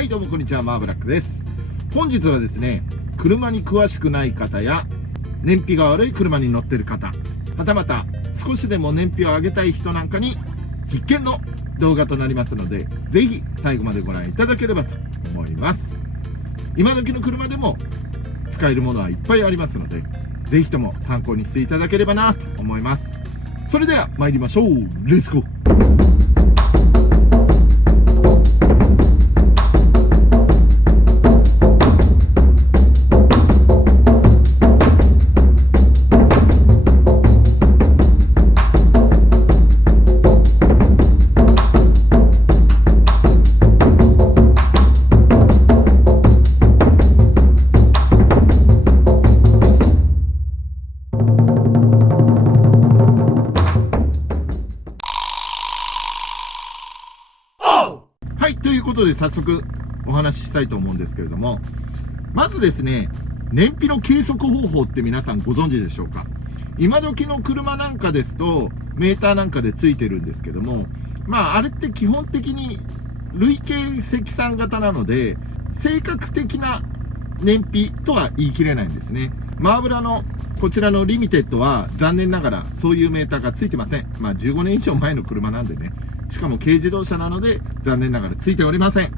はい、どうもこんにちは、マーブラックです。本日はですね、車に詳しくない方や燃費が悪い車に乗っている方、はたまた少しでも燃費を上げたい人なんかに必見の動画となりますので、ぜひ最後までご覧いただければと思います。今時の車でも使えるものはいっぱいありますので、ぜひとも参考にしていただければなと思います。それでは参りましょう。レッツゴー。はい、ということで早速お話ししたいと思うんですけれども、まずですね、燃費の計測方法って皆さんご存知でしょうか。今時の車なんかですとメーターなんかでついてるんですけども、あれって基本的に累計積算型なので正確的な燃費とは言い切れないんですね。マーブラのこちらのリミテッドは残念ながらそういうメーターがついてません。15年以上前の車なんでね、しかも軽自動車なので残念ながらついておりません。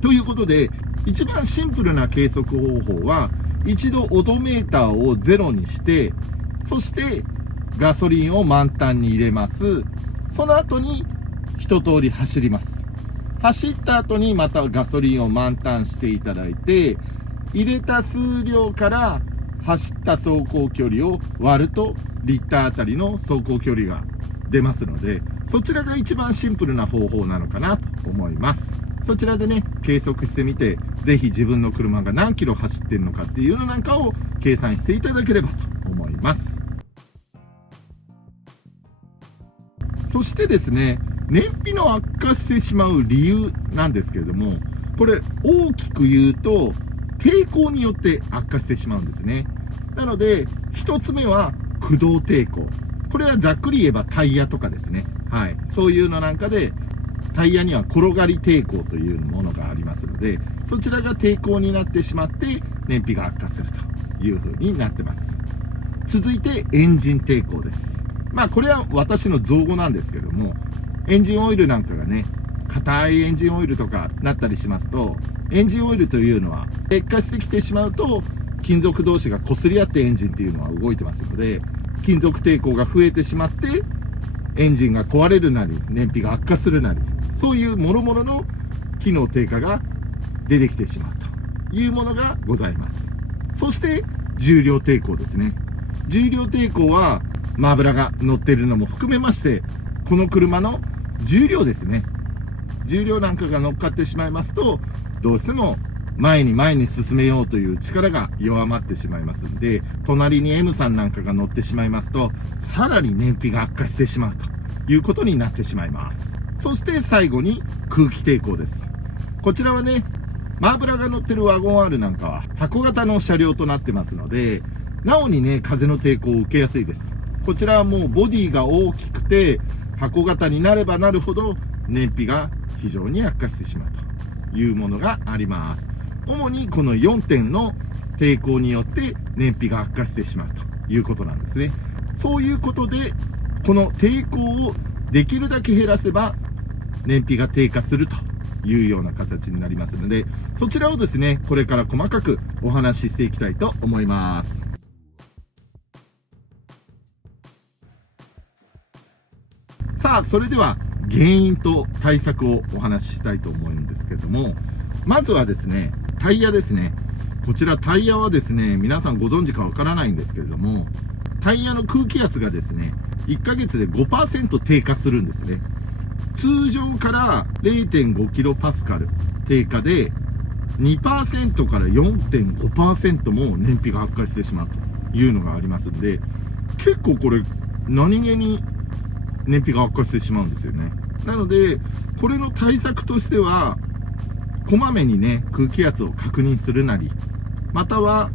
ということで、一番シンプルな計測方法は、一度オドメーターをゼロにして、そしてガソリンを満タンに入れます。その後に一通り走ります。走った後にまたガソリンを満タンしていただいて、入れた数量から走った走行距離を割るとリッターあたりの走行距離が出ますので、そちらが一番シンプルな方法なのかなと思います。そちらでね、計測してみて、ぜひ自分の車が何キロ走ってるのかっていうのなんかを計算していただければと思います。そしてですね、燃費の悪化してしまう理由なんですけれども、これ大きく言うと抵抗によって悪化してしまうんですね。なので一つ目は駆動抵抗。これはざっくり言えばタイヤとかですね。はい。そういうのなんかで、タイヤには転がり抵抗というものがありますので、そちらが抵抗になってしまって、燃費が悪化するという風になってます。続いて、エンジン抵抗です。これは私の造語なんですけども、エンジンオイルなんかがね、硬いエンジンオイルとかなったりしますと、エンジンオイルというのは劣化してきてしまうと、金属同士が擦り合ってエンジンっていうのは動いてますので、金属抵抗が増えてしまって、エンジンが壊れるなり、燃費が悪化するなり、そういう諸々の機能低下が出てきてしまうというものがございます。そして、重量抵抗ですね。重量抵抗は、マーブラが乗っているのも含めまして、この車の重量ですね。重量なんかが乗っかってしまいますと、どうしても前に進めようという力が弱まってしまいますので、隣に M さんなんかが乗ってしまいますと、さらに燃費が悪化してしまうということになってしまいます。そして最後に空気抵抗です。こちらはね、マーブラが乗ってるワゴン R なんかは箱型の車両となってますので、なおにね、風の抵抗を受けやすいです。こちらはもうボディが大きくて、箱型になればなるほど燃費が非常に悪化してしまうというものがあります。主にこの4点の抵抗によって燃費が悪化してしまうということなんですね。そういうことで、この抵抗をできるだけ減らせば燃費が低下するというような形になりますので、そちらをですね、これから細かくお話ししていきたいと思います。さあ、それでは原因と対策をお話ししたいと思うんですけども、まずはですね、タイヤですね。こちらタイヤはですね、皆さんご存知かわからないんですけれども、タイヤの空気圧がですね、1ヶ月で 5% 低下するんですね。通常から 0.5kPa 低下で 2% から 4.5% も燃費が悪化してしまうというのがありますので、結構これ何気に燃費が悪化してしまうんですよね。なので、これの対策としては、こまめにね、空気圧を確認するなり、または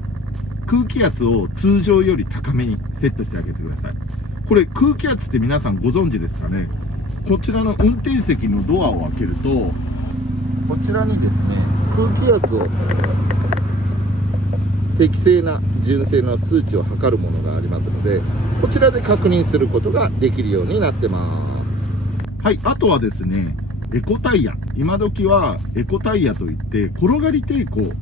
空気圧を通常より高めにセットしてあげてください。これ空気圧って皆さんご存知ですかね。こちらの運転席のドアを開けると、こちらにですね、空気圧を適正な純正の数値を測るものがありますので、こちらで確認することができるようになってます。はい、あとはですね、エコタイヤ。今時はエコタイヤといって転がり抵抗、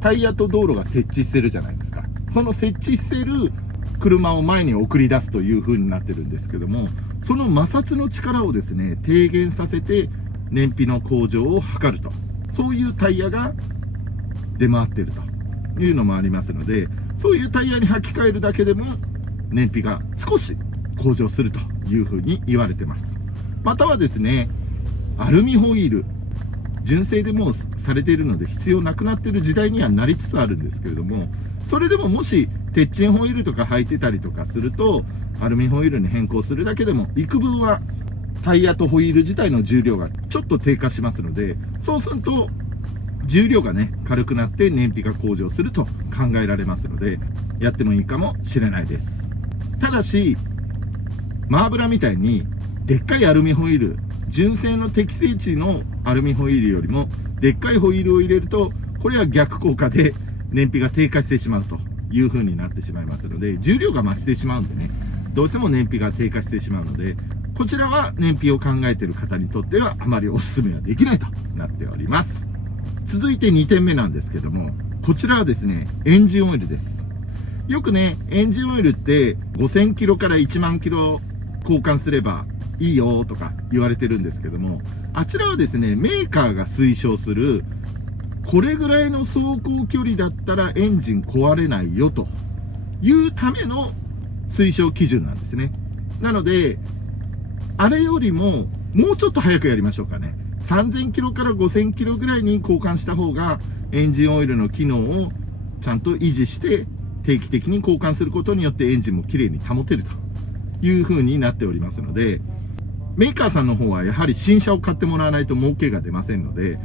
タイヤと道路が設置してるじゃないですか。その設置してる車を前に送り出すという風になってるんですけども、その摩擦の力をですね、低減させて燃費の向上を図ると、そういうタイヤが出回っているというのもありますので、そういうタイヤに履き替えるだけでも燃費が少し向上するという風に言われてます。またはですね、アルミホイール、純正でもうされているので必要なくなっている時代にはなりつつあるんですけれども、それでももし鉄チンホイールとか履いてたりとかすると、アルミホイールに変更するだけでも幾分はタイヤとホイール自体の重量がちょっと低下しますので、そうすると重量がね軽くなって燃費が向上すると考えられますので、やってもいいかもしれないです。ただしマーブラみたいにでっかいアルミホイール、純正の適正値のアルミホイールよりもでっかいホイールを入れると、これは逆効果で燃費が低下してしまうという風になってしまいますので、重量が増してしまうんでね、どうしても燃費が低下してしまうので、こちらは燃費を考えている方にとってはあまりお勧めはできないとなっております。続いて2点目なんですけども、こちらはですね、エンジンオイルです。よくね、エンジンオイルって5000キロから1万キロ交換すればいいよとか言われてるんですけども、あちらはですね、メーカーが推奨するこれぐらいの走行距離だったらエンジン壊れないよというための推奨基準なんですね。なのであれよりももうちょっと早くやりましょうかね。3000キロから5000キロぐらいに交換した方がエンジンオイルの機能をちゃんと維持して定期的に交換することによってエンジンもきれいに保てるという風になっておりますので、メーカーさんの方はやはり新車を買ってもらわないと儲けが出ませんので、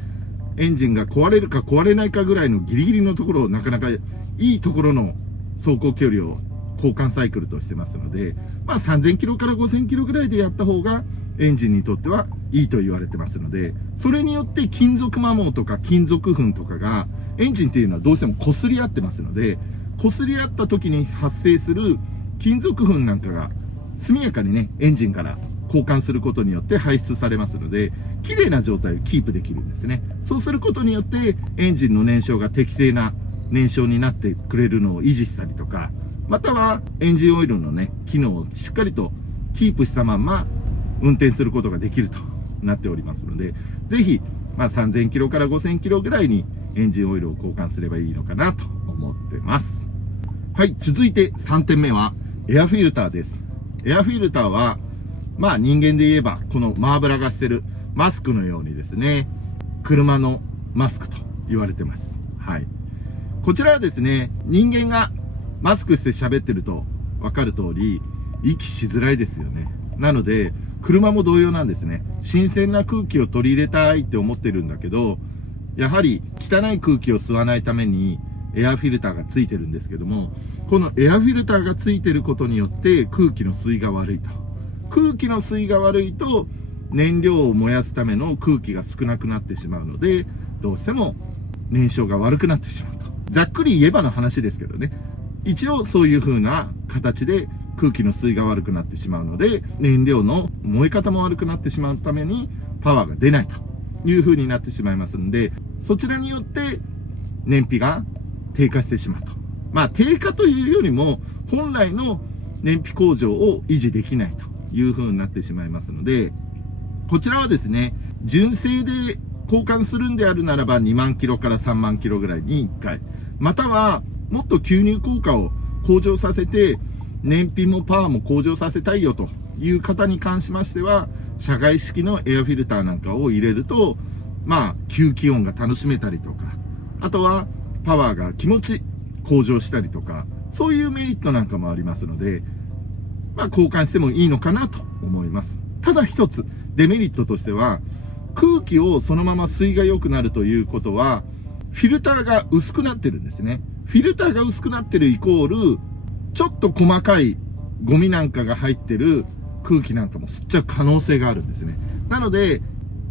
エンジンが壊れるか壊れないかぐらいのギリギリのところをなかなかいいところの走行距離を交換サイクルとしてますので、3000キロから5000キロぐらいでやった方がエンジンにとってはいいと言われてますので、それによって金属摩耗とか金属粉とかが、エンジンっていうのはどうしても擦り合ってますので、擦り合った時に発生する金属粉なんかが速やかにね、エンジンから交換することによって排出されますので、綺麗な状態をキープできるんですね。そうすることによってエンジンの燃焼が適正な燃焼になってくれるのを維持したりとか、またはエンジンオイルのね機能をしっかりとキープしたまんま運転することができるとなっておりますので、ぜひ、3000キロから5000キロぐらいにエンジンオイルを交換すればいいのかなと思ってます。はい、続いて3点目はエアフィルターです。エアフィルターは人間で言えばこのマーブラがしてるマスクのようにですね、車のマスクと言われてます。はい、こちらはですね、人間がマスクして喋ってると分かる通り息しづらいですよね。なので車も同様なんですね。新鮮な空気を取り入れたいって思ってるんだけど、やはり汚い空気を吸わないためにエアフィルターがついてるんですけども、このエアフィルターがついてることによって空気の吸いが悪いと。空気の吸いが悪いと燃料を燃やすための空気が少なくなってしまうので、どうしても燃焼が悪くなってしまうと。ざっくり言えばの話ですけどね、一応そういう風な形で空気の吸いが悪くなってしまうので、燃料の燃え方も悪くなってしまうためにパワーが出ないという風になってしまいますので、そちらによって燃費が低下してしまうと。低下というよりも本来の燃費向上を維持できないという風になってしまいますので、こちらはですね、純正で交換するんであるならば2万キロから3万キロぐらいに1回、またはもっと吸入効果を向上させて燃費もパワーも向上させたいよという方に関しましては、車外式のエアフィルターなんかを入れると吸気音が楽しめたりとか、あとはパワーが気持ち向上したりとか、そういうメリットなんかもありますので、交換してもいいのかなと思います。ただ一つデメリットとしては、空気をそのまま吸いが良くなるということは、フィルターが薄くなってるんですね。フィルターが薄くなってるイコール、ちょっと細かいゴミなんかが入ってる空気なんかも吸っちゃう可能性があるんですね。なので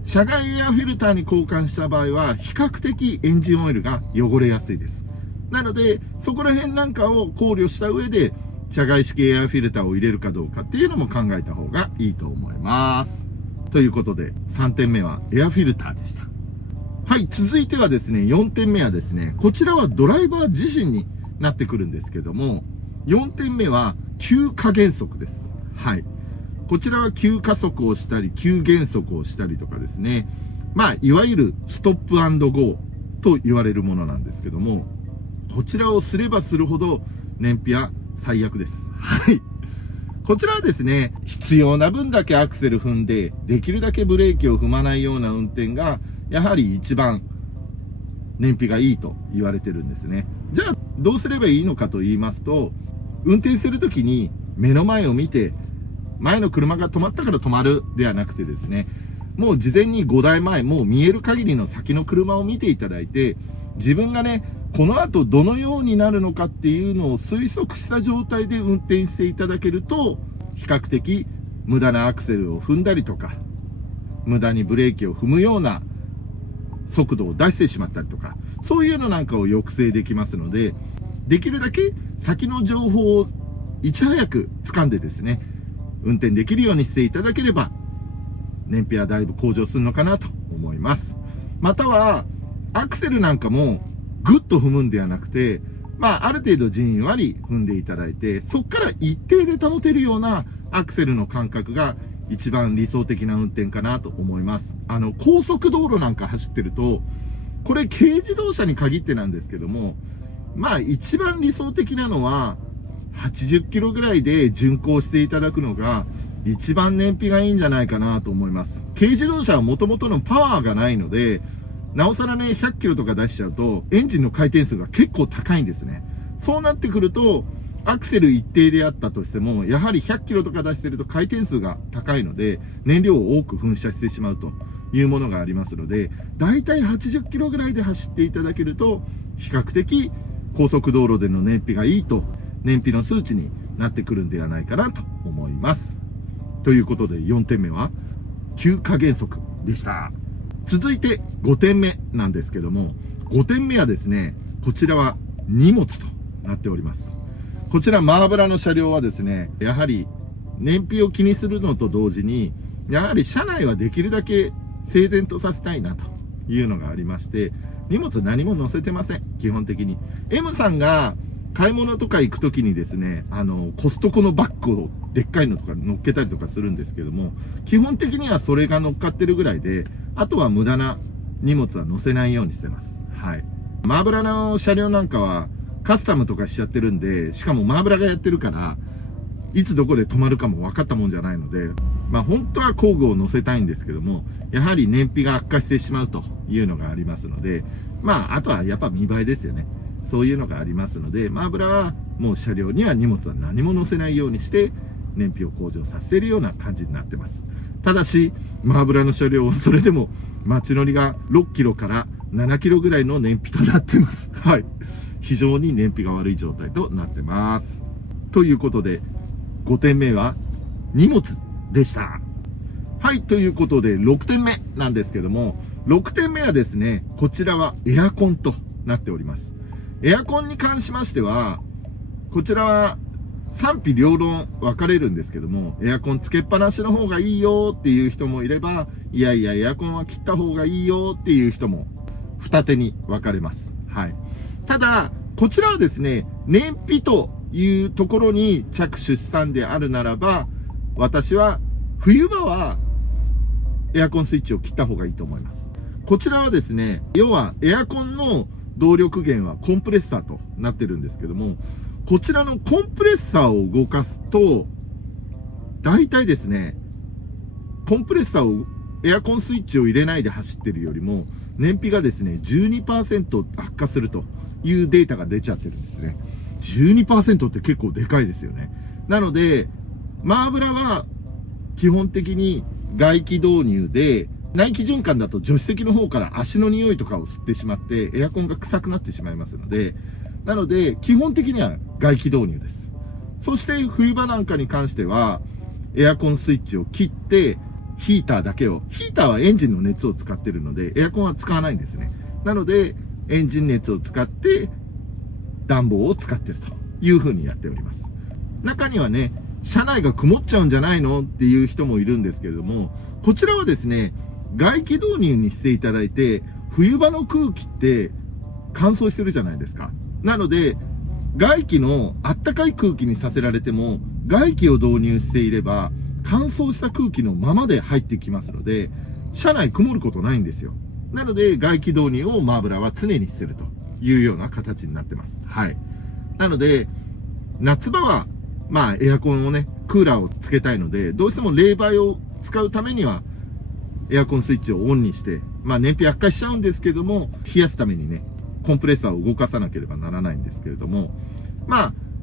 車外エアフィルターに交換した場合は、比較的エンジンオイルが汚れやすいです。なので、そこら辺なんかを考慮した上で、車外式エアフィルターを入れるかどうかっていうのも考えた方がいいと思います。ということで、3点目はエアフィルターでした。はい、続いてはですね、4点目はですね、こちらはドライバー自身になってくるんですけども、4点目は急加減速です。はい。こちらは急加速をしたり、急減速をしたりとかですね。まあ、いわゆるストップ&ゴーと言われるものなんですけども、こちらをすればするほど燃費は最悪です。はい。こちらはですね、必要な分だけアクセル踏んで、できるだけブレーキを踏まないような運転が、やはり一番燃費がいいと言われてるんですね。じゃあ、どうすればいいのかと言いますと、運転するときに目の前を見て、前の車が止まったから止まるではなくてですね、もう事前に5台前、もう見える限りの先の車を見ていただいて、自分がね、この後どのようになるのかっていうのを推測した状態で運転していただけると、比較的無駄なアクセルを踏んだりとか、無駄にブレーキを踏むような速度を出してしまったりとか、そういうのなんかを抑制できますので、できるだけ先の情報をいち早く掴んでですね、運転できるようにしていただければ、燃費はだいぶ向上するのかなと思います。または、アクセルなんかもグッと踏むんではなくて、まあ、ある程度じんわり踏んでいただいて、そこから一定で保てるようなアクセルの感覚が一番理想的な運転かなと思います。高速道路なんか走ってると、これ軽自動車に限ってなんですけども、まあ、一番理想的なのは、80キロぐらいで巡航していただくのが一番燃費がいいんじゃないかなと思います。軽自動車は元々のパワーがないので、なおさらね、100キロとか出しちゃうと、エンジンの回転数が結構高いんですね。そうなってくると、アクセル一定であったとしても、やはり100キロとか出してると回転数が高いので、燃料を多く噴射してしまうというものがありますので、だいたい80キロぐらいで走っていただけると、比較的高速道路での燃費がいいと、燃費の数値になってくるんではないかなと思います。ということで4点目は急加減速でした。続いて5点目なんですけども、5点目はですね、こちらは荷物となっております。こちらマーブラの車両はですね、やはり燃費を気にするのと同時に、やはり車内はできるだけ整然とさせたいなというのがありまして、荷物何も載せてません、基本的に。M さんが買い物とか行くときにですね、コストコのバッグをでっかいのとか乗っけたりとかするんですけども、基本的にはそれが乗っかってるぐらいで、あとは無駄な荷物は載せないようにしてます。はい。マーブラの車両なんかはカスタムとかしちゃってるんで、しかもマーブラがやってるから、いつどこで止まるかも分かったもんじゃないので、まあ本当は工具を乗せたいんですけども、やはり燃費が悪化してしまうというのがありますので、まああとはやっぱ見栄えですよね。そういうのがありますので、マーブラはもう車両には荷物は何も載せないようにして、燃費を向上させるような感じになってます。ただし、マーブラの車両はそれでも街乗りが6キロから7キロぐらいの燃費となってます。はい。非常に燃費が悪い状態となってます。ということで、5点目は荷物でした。はい、ということで6点目なんですけども、6点目はですね、こちらはエアコンとなっております。エアコンに関しましては、こちらは賛否両論分かれるんですけども、エアコンつけっぱなしの方がいいよっていう人もいれば、いやいやエアコンは切った方がいいよっていう人も二手に分かれます。はい。ただ、こちらはですね、燃費というところに着手したんであるならば、私は冬場はエアコンスイッチを切った方がいいと思います。こちらはですね、要はエアコンの動力源はコンプレッサーとなってるんですけども、こちらのコンプレッサーを動かすと、大体ですね、コンプレッサーを、エアコンスイッチを入れないで走ってるよりも、燃費がですね、12% 悪化するというデータが出ちゃってるんですね。12% って結構でかいですよね。なので、マーブラは基本的に外気導入で、内気循環だと助手席の方から足の匂いとかを吸ってしまって、エアコンが臭くなってしまいますので、なので、基本的には外気導入です。そして冬場なんかに関しては、エアコンスイッチを切って、ヒーターはエンジンの熱を使ってるので、エアコンは使わないんですね。なので、エンジン熱を使って暖房を使ってるというふうにやっております。中にはね、車内が曇っちゃうんじゃないのっていう人もいるんですけれども、こちらはですね、外気導入にしていただいて、冬場の空気って乾燥してるじゃないですか。なので、外気のあったかい空気にさせられても、外気を導入していれば、乾燥した空気のままで入ってきますので、車内曇ることないんですよ。なので、外気導入をマーブラは常にしてるというような形になってます。はい。なので、夏場は、エアコンをね、クーラーをつけたいので、どうしても冷媒を使うためには、エアコンスイッチをオンにして、燃費悪化しちゃうんですけども、冷やすためにね、コンプレッサーを動かさなければならないんですけれども、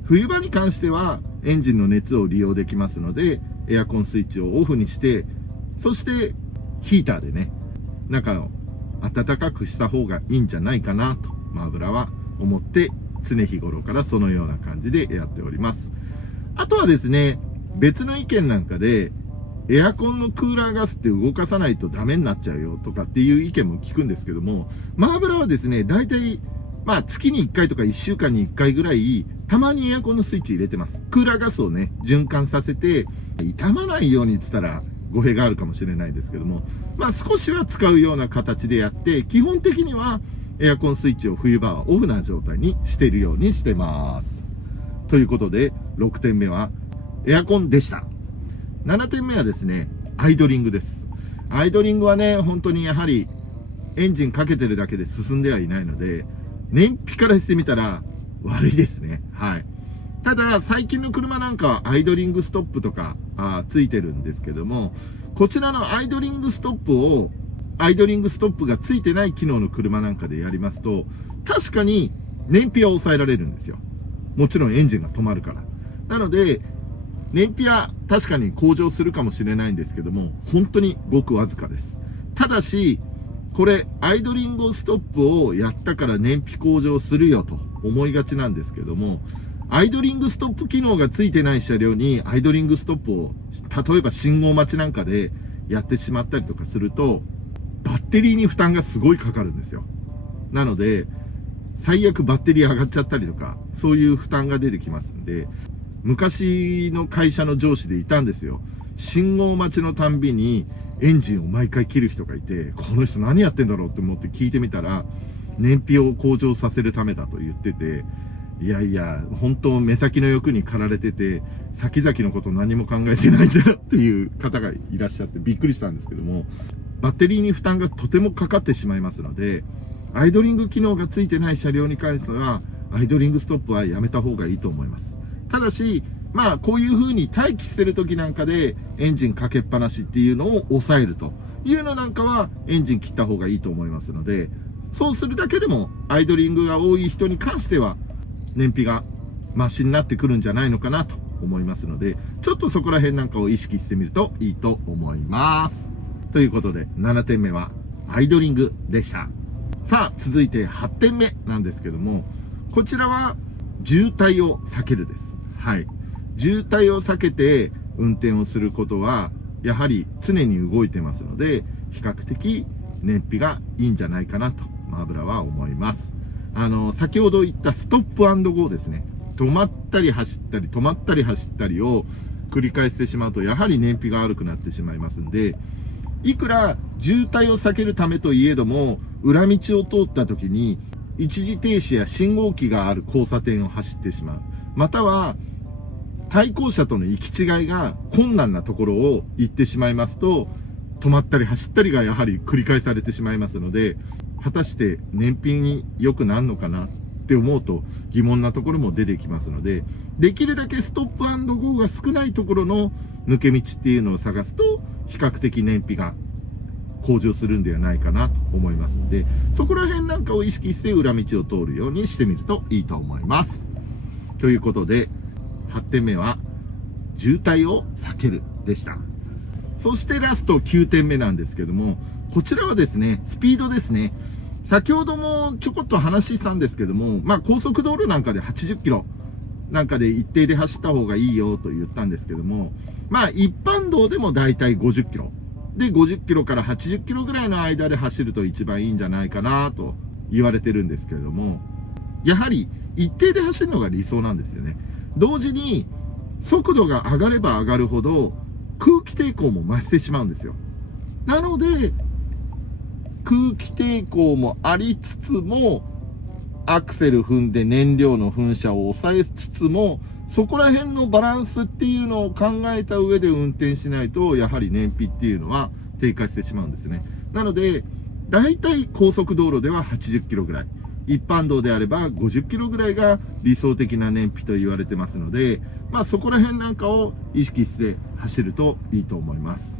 冬場に関しては、エンジンの熱を利用できますので、エアコンスイッチをオフにして、そして、ヒーターでね、中を暖かくした方がいいんじゃないかなと、マーブラは思って、常日頃からそのような感じでやっております。あとはですね、別の意見なんかで、エアコンのクーラーガスって動かさないとダメになっちゃうよとかっていう意見も聞くんですけども、マーブラはですね、大体、月に1回とか1週間に1回ぐらい、たまにエアコンのスイッチ入れてます。クーラーガスをね、循環させて、傷まないようにって言ったら語弊があるかもしれないですけども、少しは使うような形でやって、基本的にはエアコンスイッチを冬場はオフな状態にしているようにしてます。ということで、6点目はエアコンでした。7点目はですね、アイドリングです。アイドリングはね、本当にやはりエンジンかけてるだけで進んではいないので、燃費からしてみたら悪いですね。はい。ただ、最近の車なんかはアイドリングストップとかついてるんですけども、こちらのアイドリングストップがついてない機能の車なんかでやりますと、確かに燃費は抑えられるんですよ。もちろんエンジンが止まるから。なので、燃費は確かに向上するかもしれないんですけども、本当にごくわずかです。ただし、これ、アイドリングストップをやったから燃費向上するよと思いがちなんですけども、アイドリングストップ機能がついてない車両にアイドリングストップを、例えば信号待ちなんかでやってしまったりとかすると、バッテリーに負担がすごいかかるんですよ。なので、最悪バッテリー上がっちゃったりとか、そういう負担が出てきますんで、昔の会社の上司でいたんですよ。信号待ちのたんびにエンジンを毎回切る人がいて、この人何やってんだろうって思って聞いてみたら、燃費を向上させるためだと言ってて、いやいや、本当目先の欲に駆られてて、先々のこと何も考えてないんだなっていう方がいらっしゃってびっくりしたんですけども、バッテリーに負担がとてもかかってしまいますので、アイドリング機能がついてない車両に関しては、アイドリングストップはやめた方がいいと思います。ただし、こういう風に待機してる時なんかでエンジンかけっぱなしっていうのを抑えるというのなんかはエンジン切った方がいいと思いますので、そうするだけでもアイドリングが多い人に関しては燃費がマシになってくるんじゃないのかなと思いますので、ちょっとそこら辺なんかを意識してみるといいと思います。ということで、7点目はアイドリングでした。さあ、続いて8点目なんですけども、こちらは渋滞を避けるです。はい。渋滞を避けて運転をすることは、やはり常に動いてますので、比較的燃費がいいんじゃないかなと、マーブラは思います。先ほど言ったストップ&ゴーですね。止まったり走ったり、止まったり走ったりを繰り返してしまうと、やはり燃費が悪くなってしまいますんで、いくら渋滞を避けるためといえども、裏道を通った時に、一時停止や信号機がある交差点を走ってしまう。または、対向車との行き違いが困難なところを行ってしまいますと、止まったり走ったりがやはり繰り返されてしまいますので、果たして燃費に良くなるのかなって思うと疑問なところも出てきますので、できるだけストップ&ゴーが少ないところの抜け道っていうのを探すと、比較的燃費が向上するんではないかなと思いますので、そこら辺なんかを意識して裏道を通るようにしてみるといいと思います。ということで、8点目は渋滞を避けるでした。そしてラスト9点目なんですけども、こちらはですね、スピードですね。先ほどもちょこっと話したんですけども、高速道路なんかで80キロなんかで一定で走った方がいいよと言ったんですけども、一般道でもだいたい50キロで、50キロから80キロぐらいの間で走ると一番いいんじゃないかなと言われてるんですけれども、やはり一定で走るのが理想なんですよね。同時に速度が上がれば上がるほど空気抵抗も増してしまうんですよ。なので空気抵抗もありつつもアクセル踏んで燃料の噴射を抑えつつも、そこら辺のバランスっていうのを考えた上で運転しないと、やはり燃費っていうのは低下してしまうんですね。なのでだいたい高速道路では80キロぐらい、一般道であれば50キロぐらいが理想的な燃費と言われてますので、そこら辺なんかを意識して走るといいと思います。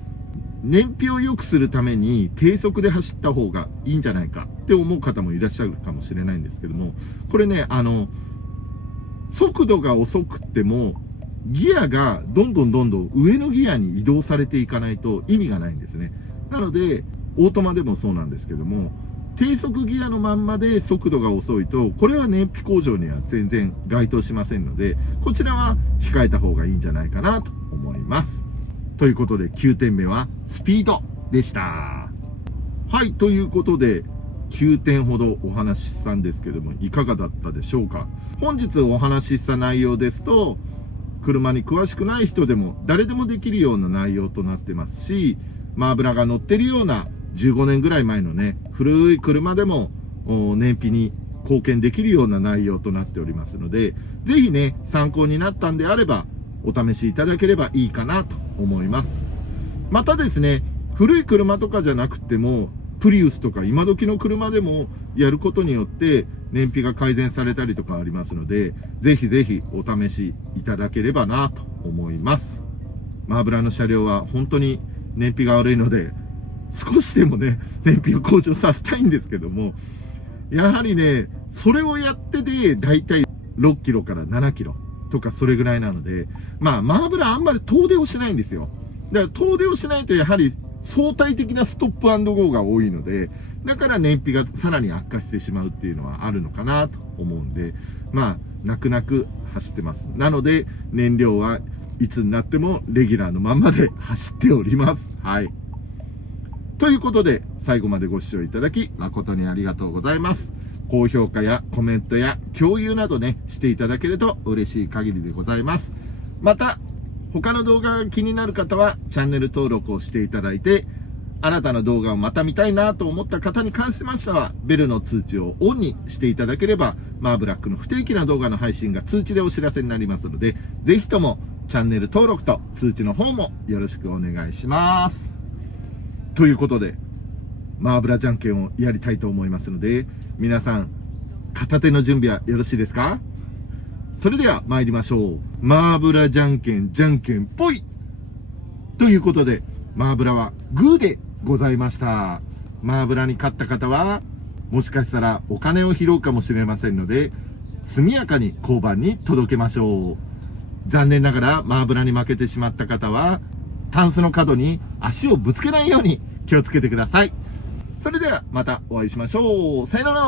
燃費を良くするために低速で走った方がいいんじゃないかって思う方もいらっしゃるかもしれないんですけども、これね、速度が遅くってもギアがどんどん上のギアに移動されていかないと意味がないんですね。なのでオートマでもそうなんですけども、低速ギアのまんまで速度が遅いと、これは燃費向上には全然該当しませんので、こちらは控えた方がいいんじゃないかなと思います。ということで9点目はスピードでした。はい、ということで9点ほどお話ししたんですけども、いかがだったでしょうか。本日お話しした内容ですと、車に詳しくない人でも誰でもできるような内容となってますし、マーブラが乗ってるような15年ぐらい前のね、古い車でも燃費に貢献できるような内容となっておりますので、ぜひね、参考になったんであればお試しいただければいいかなと思います。またですね、古い車とかじゃなくてもプリウスとか今時の車でもやることによって燃費が改善されたりとかありますので、ぜひぜひお試しいただければなと思います。マーブラの車両は本当に燃費が悪いので、少しでもね、燃費を向上させたいんですけども、やはりね、それをやってで、だいたい6キロから7キロとかそれぐらいなので、マーブラあんまり遠出をしないんですよ。だから遠出をしないとやはり相対的なストップ&ゴーが多いので、だから燃費がさらに悪化してしまうっていうのはあるのかなと思うんで、泣く泣く走ってます。なので、燃料はいつになってもレギュラーのまんまで走っております。はい。ということで、最後までご視聴いただき誠にありがとうございます。高評価やコメントや共有などね、していただけると嬉しい限りでございます。また、他の動画が気になる方はチャンネル登録をしていただいて、新たな動画をまた見たいなと思った方に関しましては、ベルの通知をオンにしていただければ、マーブラックの不定期な動画の配信が通知でお知らせになりますので、ぜひともチャンネル登録と通知の方もよろしくお願いします。ということで、マーブラじゃんけんをやりたいと思いますので、皆さん、片手の準備はよろしいですか？それでは参りましょう。マーブラじゃんけん、じゃんけんぽい！ということで、マーブラはグーでございました。マーブラに勝った方は、もしかしたらお金を拾うかもしれませんので、速やかに交番に届けましょう。残念ながらマーブラに負けてしまった方は、タンスの角に足をぶつけないように気をつけてください。それではまたお会いしましょう。さよなら。